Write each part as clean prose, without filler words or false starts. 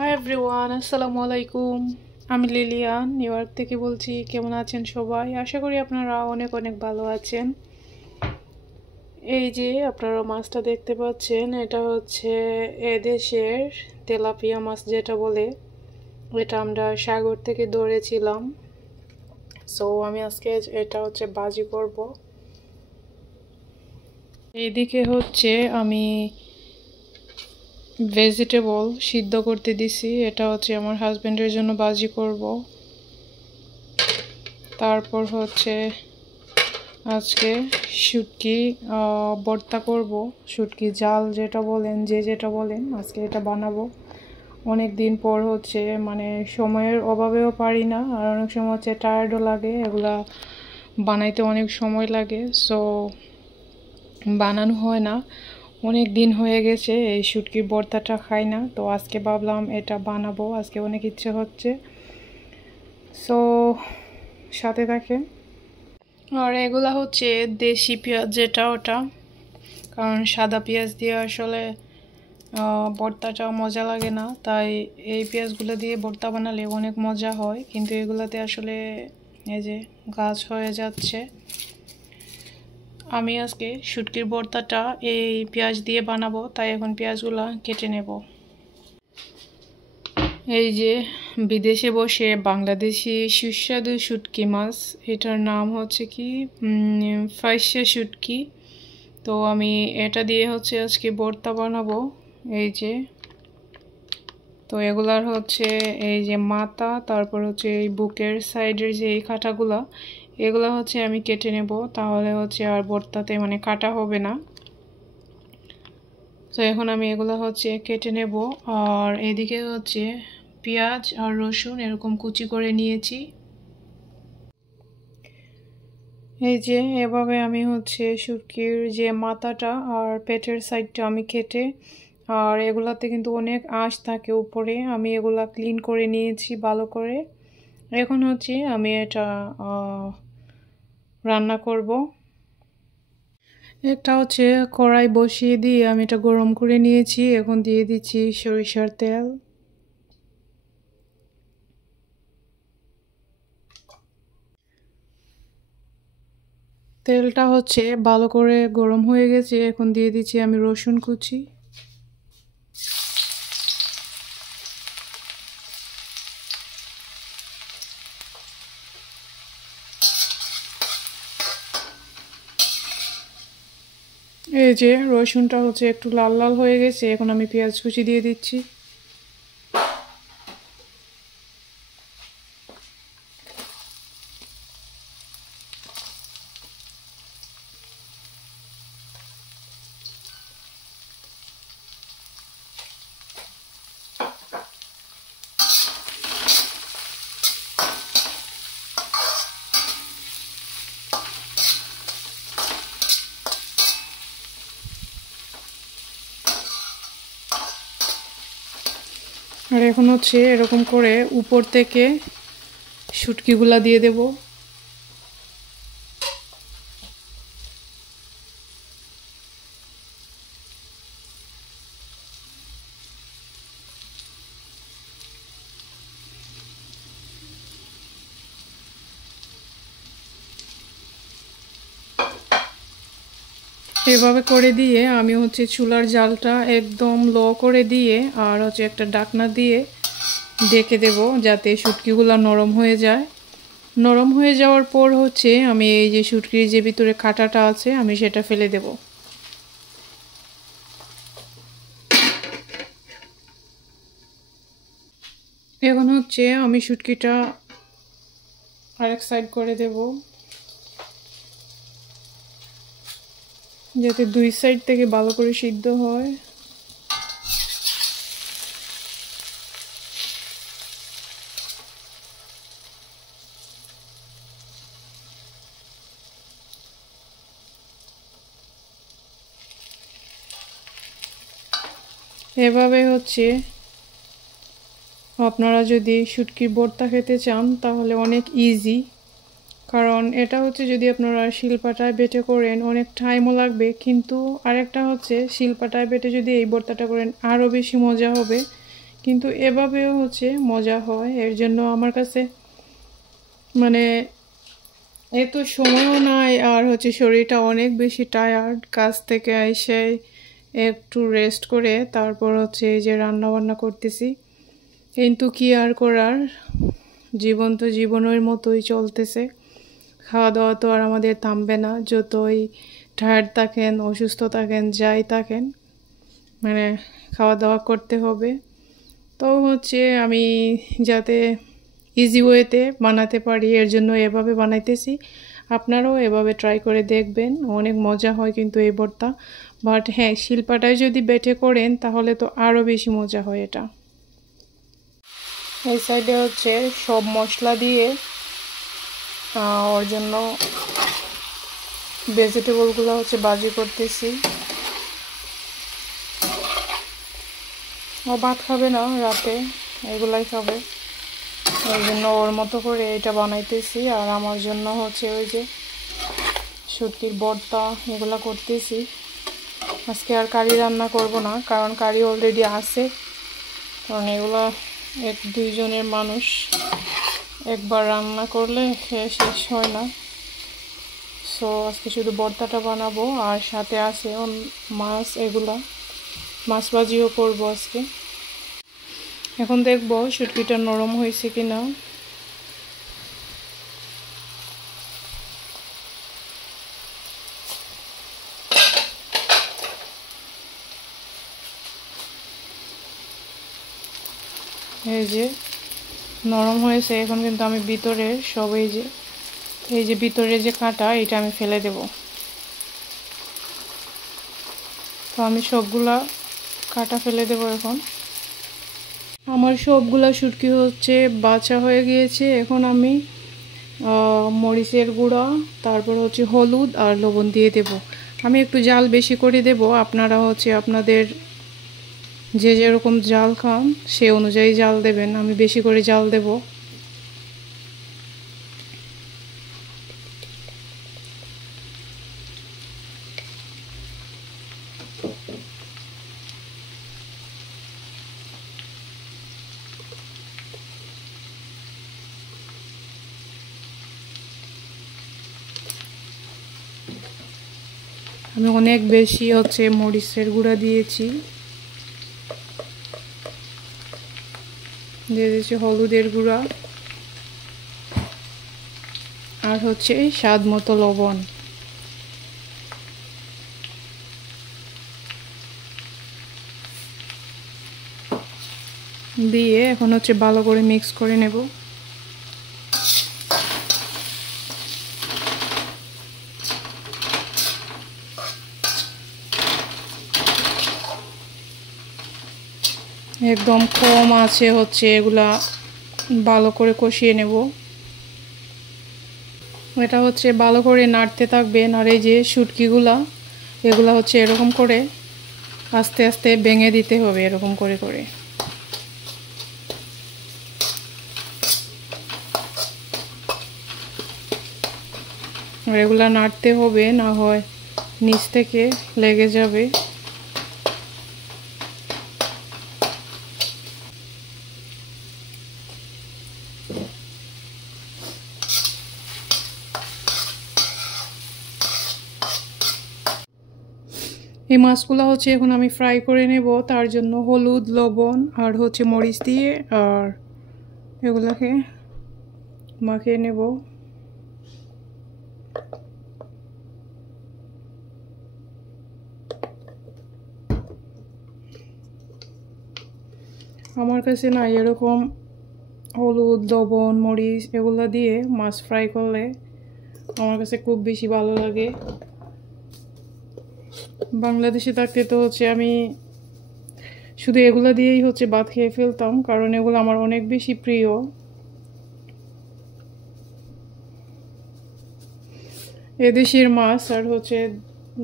Hi everyone, আসসালামু আলাইকুম। আমি লিলিয়ান নিউ ইয়র্ক থেকে বলছি। কেমন আছেন সবাই? আশা করি আপনারা অনেক অনেক ভালো আছেন। এই যে আপনারা মাছটা দেখতে পাচ্ছেন, এটা হচ্ছে এদেশের তেলাপিয়া মাছ যেটা বলে। এটা আমরা সাগর থেকে ধরেছিলাম। সো আমি আজকে এটা হচ্ছে ভাজি করব। এইদিকে হচ্ছে আমি ভেজিটেবল সিদ্ধ করতে দিছি। এটা হচ্ছে আমার হাজবেন্ডের জন্য ভাজি করব। তারপর হচ্ছে আজকে শুটকি ভর্তা করব। শুটকি জাল যেটা বলেন, যেটা বলেন, আজকে এটা বানাবো। অনেক দিন পর হচ্ছে, মানে সময়ের অভাবেও পারি না, আর অনেক সময় হচ্ছে টায়ার্ডও লাগে। এগুলা বানাইতে অনেক সময় লাগে, সো বানানো হয় না। অনেক দিন হয়ে গেছে এই শুটকির ভর্তাটা খাই না, তো আজকে ভাবলাম এটা বানাবো। আজকে অনেক ইচ্ছে হচ্ছে, সো সাথে থাকেন। আর এগুলা হচ্ছে দেশি পেঁয়াজ যেটা, ওটা কারণ সাদা পেঁয়াজ দিয়ে আসলে ভর্তাটা মজা লাগে না, তাই এই পেঁয়াজগুলো দিয়ে ভর্তা বানালে অনেক মজা হয়। কিন্তু এগুলাতে আসলে এই যে গাছ হয়ে যাচ্ছে। আমি আজকে শুটকির ভর্তাটা এই পেঁয়াজ দিয়ে বানাবো, তাই এখন পেঁয়াজগুলো কেটে নেব। এই যে বিদেশে বসে বাংলাদেশি সুস্বাদু শুটকি মাছ, এটার নাম হচ্ছে কি ফাইসা শুটকি। তো আমি এটা দিয়ে হচ্ছে আজকে ভর্তা বানাবো। এই যে, তো এগুলার হচ্ছে এই যে মাথা, তারপর হচ্ছে এই বুকের সাইডের যে এই কাঁটাগুলা, এগুলা হচ্ছে আমি কেটে নেব, তাহলে হচ্ছে আর ভর্তাতে মানে কাটা হবে না। তো এখন আমি এগুলা হচ্ছে কেটে নেব। আর এদিকে হচ্ছে পেঁয়াজ আর রসুন এরকম কুচি করে নিয়েছি। এই যে এভাবে আমি হচ্ছে শুটকির যে মাথাটা আর পেটের সাইডটা আমি কেটে, আর এগুলাতে কিন্তু অনেক আঁশ থাকে উপরে, আমি এগুলা ক্লিন করে নিয়েছি ভালো করে। এখন হচ্ছে আমি এটা রান্না করব। একটা হচ্ছে কড়াই বসিয়ে দিয়ে আমি এটা গরম করে নিয়েছি। এখন দিয়ে দিচ্ছি সরিষার তেল। তেলটা হচ্ছে ভালো করে গরম হয়ে গেছে। এখন দিয়ে দিচ্ছি আমি রসুন কুচি। এই যে রসুনটা হচ্ছে একটু লাল লাল হয়ে গেছে, এখন আমি পেঁয়াজ কুচি দিয়ে দিচ্ছি। আর এখন হচ্ছে এরকম করে উপর থেকে শুটকিগুলা দিয়ে দেব। এভাবে করে দিয়ে আমি হচ্ছে চুলার জালটা একদম লো করে দিয়ে, আর হচ্ছে একটা ঢাকনা দিয়ে ঢেকে দেব, যাতে শুটকিগুলো নরম হয়ে যায়। নরম হয়ে যাওয়ার পর হচ্ছে আমি এই যে শুটকির যে ভিতরে কাঁটাটা আছে, আমি সেটা ফেলে দেব। এখন হচ্ছে আমি শুটকিটা আরেক সাইড করে দেব, যাতে দুই সাইড থেকে ভালো করে সিদ্ধ হয়। এভাবে হচ্ছে আপনারা যদি শুটকির ভর্তা খেতে চান তাহলে অনেক ইজি। কারণ এটা হচ্ছে যদি আপনারা শিলপাটায় বেটে করেন অনেক টাইমও লাগবে, কিন্তু আরেকটা হচ্ছে শিলপাটায় বেটে যদি এই ভর্তাটা করেন আরও বেশি মজা হবে। কিন্তু এভাবেও হচ্ছে মজা হয়। এর জন্য আমার কাছে মানে এত সময়ও নাই, আর হচ্ছে শরীরটা অনেক বেশি টায়ার্ড। কাজ থেকে এসে একটু রেস্ট করে তারপর হচ্ছে এই যে রান্না বান্না করতেছি। কিন্তু কি আর করার, জীবন তো জীবনের মতোই চলতেছে। খাওয়া দাওয়া তো আর আমাদের থামবে না, যতই টায়ার্ড থাকেন, অসুস্থ থাকেন, যাই থাকেন, মানে খাওয়া দাওয়া করতে হবে। তো হচ্ছে আমি যাতে ইজি ওয়েতে বানাতে পারি এর জন্য এভাবে বানাইতেছি। আপনারাও এভাবে ট্রাই করে দেখবেন, অনেক মজা হয় কিন্তু এই ভর্তা। বাট হ্যাঁ, শিলপাটায় যদি বেটে করেন তাহলে তো আরও বেশি মজা হয় এটা। এই সাইডে হচ্ছে সব মশলা দিয়ে ওর জন্য ভেজিটেবলগুলো হচ্ছে ভাজি করতেছি। ও ভাত খাবে না রাতে, এগুলাই খাবে, ওই জন্য ওর মতো করে এটা বানাইতেছি। আর আমার জন্য হচ্ছে ওই যে শুটকির ভর্তা এগুলো করতেছি। আজকে আর কারি রান্না করব না, কারণ কারি অলরেডি আছে। কারণ এগুলো এক দুইজনের মানুষ, একবার রান্না করলে খেয়ে শেষ হয় না। সো আজকে শুধু ভর্তাটা বানাবো, আর সাথে আছে মাছ, এগুলা মাছ ভাজিও করবো আজকে। এখন দেখবো শুটকিটা নরম হয়েছে কিনা। এই যে নরম হয়েছে। এখন কিন্তু আমি ভিতরে সব এই যে ভিতরে যে কাঁটা, এটা আমি ফেলে দেব। তো আমি সবগুলা কাঁটা ফেলে দেব এখন। আমার সবগুলা শুটকি হচ্ছে বাছা হয়ে গিয়েছে। এখন আমি মরিচের গুঁড়া, তারপর হচ্ছে হলুদ আর লবণ দিয়ে দেব। আমি একটু জাল বেশি করে দেব, আপনারা হচ্ছে আপনাদের যে যেরকম জাল খান সে অনুযায়ী জাল দেবেন। আমি বেশি করে জাল দেব। আমি অনেক বেশি হচ্ছে মরিচের গুঁড়া দিয়েছি, দিয়ে দিয়েছি হলুদের গুঁড়া, আর হচ্ছে স্বাদ মতো লবণ। দিয়ে এখন হচ্ছে ভালো করে মিক্স করে নেব। একদম কম আছে হচ্ছে এগুলা ভালো করে কষিয়ে নেব। এটা হচ্ছে ভালো করে নাড়তে থাকবেন। আর এই যে শুটকিগুলা, এগুলা হচ্ছে এরকম করে আস্তে আস্তে ভেঙে দিতে হবে, এরকম করে করে। আর এগুলা নাড়তে হবে, না হয় নিচ থেকে লেগে যাবে। এই মাছগুলো হচ্ছে এখন আমি ফ্রাই করে নেব। তার জন্য হলুদ, লবণ আর হচ্ছে মরিচ দিয়ে আর এগুলাকে মাখিয়ে নেব। আমার কাছে না এরকম হলুদ, লবণ, মরিচ এগুলো দিয়ে মাছ ফ্রাই করলে আমার কাছে খুব বেশি ভালো লাগে। বাংলাদেশে থাকতে তো হচ্ছে আমি শুধু এগুলো দিয়েই হচ্ছে ভাত খেয়ে ফেলতাম, কারণ এগুলো আমার অনেক বেশি প্রিয়। এদেশের মাছ আর হচ্ছে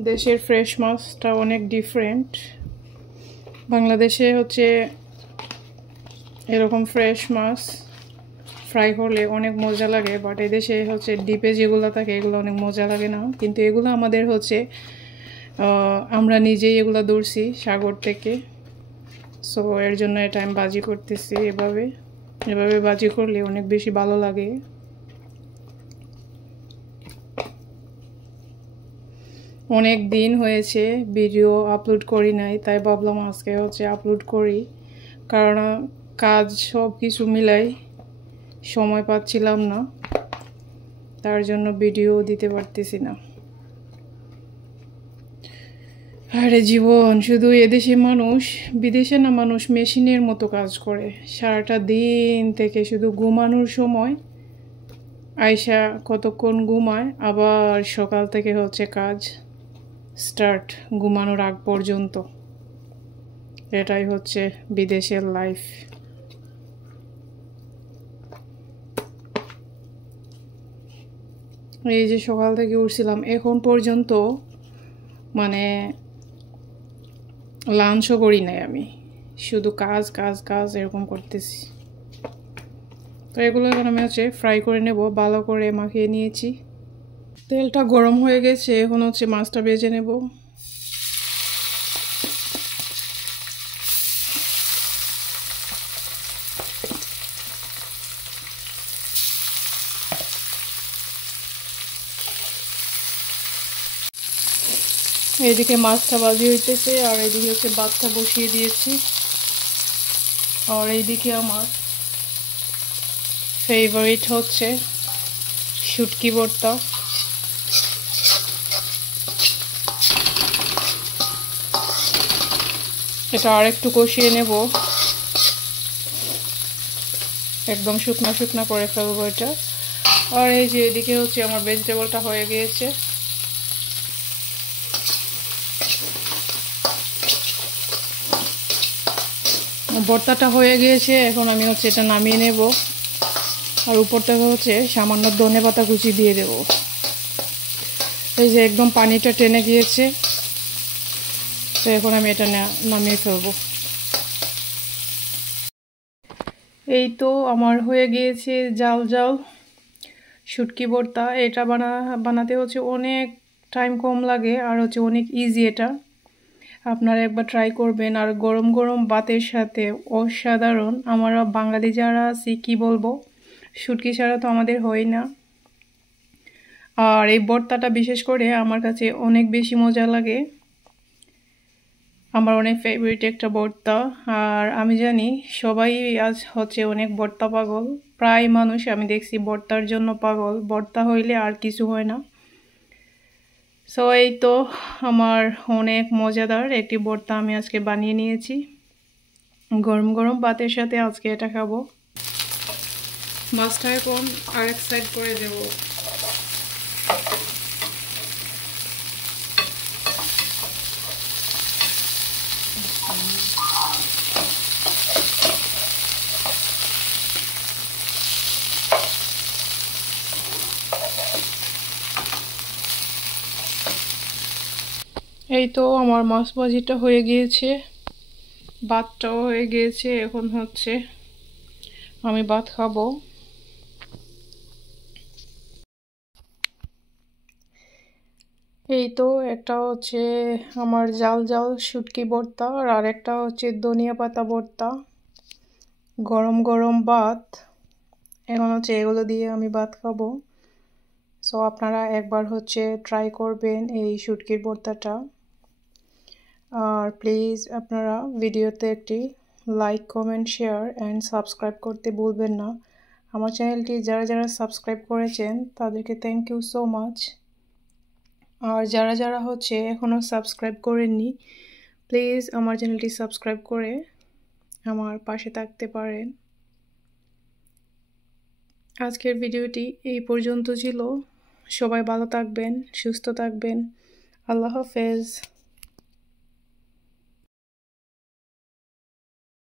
দেশের ফ্রেশ মাছটা অনেক ডিফারেন্ট। বাংলাদেশে হচ্ছে এরকম ফ্রেশ মাছ ফ্রাই করলে অনেক মজা লাগে, বাট এদেশে হচ্ছে ডিপে যেগুলো থাকে এগুলো অনেক মজা লাগে না। কিন্তু এগুলো আমাদের হচ্ছে আমরা নিজেই এগুলো ধরছি সাগর থেকে। সো এর জন্য এটা আমি ভাজি করতেছি। এভাবে ভাজি করলে অনেক বেশি ভালো লাগে। অনেক দিন হয়েছে ভিডিও আপলোড করি নাই, তাই ভাবলাম আজকে আপলোড করি, কারণ কাজ সব কিছু মিলাই সময় পাচ্ছিলাম না, তার জন্য ভিডিও দিতে পারতেছি না। আরে জীবন, শুধু এদেশে মানুষ, বিদেশে না মানুষ মেশিনের মতো কাজ করে। সারাটা দিন থেকে শুধু ঘুমানোর সময় আয়শা কতক্ষণ ঘুমায়, আবার সকাল থেকে কাজ স্টার্ট ঘুমানোর আগ পর্যন্ত। এটাই বিদেশের লাইফ। এই যে সকাল থেকে উঠছিলাম, এখন পর্যন্ত মানে লাঞ্চও করি নাই, আমি শুধু কাজ কাজ কাজ এরকম করতেছি। তো এগুলো এখন আমি ফ্রাই করে নেব। ভালো করে মাখিয়ে নিয়েছি, তেলটা গরম হয়ে গেছে। এখন মাছটা ভেজে নেব। এইদিকে মাছটা ভাজি হইতেছে, আর এইদিকে ভাতটা বসিয়ে দিয়েছি। আর এইদিকে আমার ফেভারিট শুটকি ভর্তা। এটা আর একটু কষিয়ে নেব, একদম শুকনা শুকনা করে ফেলবো এটা। আর এই যে এদিকে আমার ভেজিটেবলটা হয়ে গিয়েছে। ভর্তাটা হয়ে গিয়েছে, এখন আমি এটা নামিয়ে নেব। আর উপর থেকে সামান্য ধনেপাতা কুচি দিয়ে দেব। এই যে একদম পানিটা টেনে গিয়েছে, তো এখন আমি এটা নামিয়ে ফেলবো। এই তো আমার হয়ে গিয়েছে জাল জাল শুটকি ভর্তা। এটা বানাতে অনেক টাইম কম লাগে, আর অনেক ইজি এটা। আপনারা একবার ট্রাই করবেন। আর গরম গরম ভাতের সাথে অসাধারণ। আমরা বাঙালি যারা আছি কি বলবো, শুটকি ছাড়া তো আমাদের হয় না। আর এই ভর্তাটা বিশেষ করে আমার কাছে অনেক বেশি মজা লাগে, আমার অনেক ফেভারিট একটা ভর্তা। আর আমি জানি সবাই আজ অনেক ভর্তা পাগল। প্রায় মানুষ আমি দেখছি ভর্তার জন্য পাগল, ভর্তা হইলে আর কিছু হয় না। সো এই তো আমার অনেক মজাদার একটি ভর্তা আমি আজকে বানিয়ে নিয়েছি। গরম গরম ভাতের সাথে আজকে এটা খাবো। মাছটা এখন আরেক সাইড করে দেব। এই তো আমার মাছ ভাজিটা হয়ে গিয়েছে, ভাতটাও হয়ে গিয়েছে। এখন আমি ভাত খাবো। এই তো একটা আমার জাল জাল শুটকি ভর্তা, আর আরেকটা ধনিয়া পাতা ভর্তা, গরম গরম ভাত। এখন এগুলো দিয়ে আমি ভাত খাবো। সো আপনারা একবার ট্রাই করবেন এই শুটকির ভর্তাটা। আর প্লিজ আপনারা ভিডিওতে একটি like, comment, share and subscribe করতে ভুলবেন না। আমার চ্যানেলটি যারা যারা সাবস্ক্রাইব করেছেন তাদেরকে থ্যাংক ইউ সো মাচ। আর যারা যারা এখনও সাবস্ক্রাইব করেননি, প্লিজ আমার চ্যানেলটি সাবস্ক্রাইব করে আমার পাশে থাকতে পারেন। আজকের ভিডিওটি এই পর্যন্ত ছিল। সবাই ভালো থাকবেন, সুস্থ থাকবেন। আল্লাহ হাফেজ।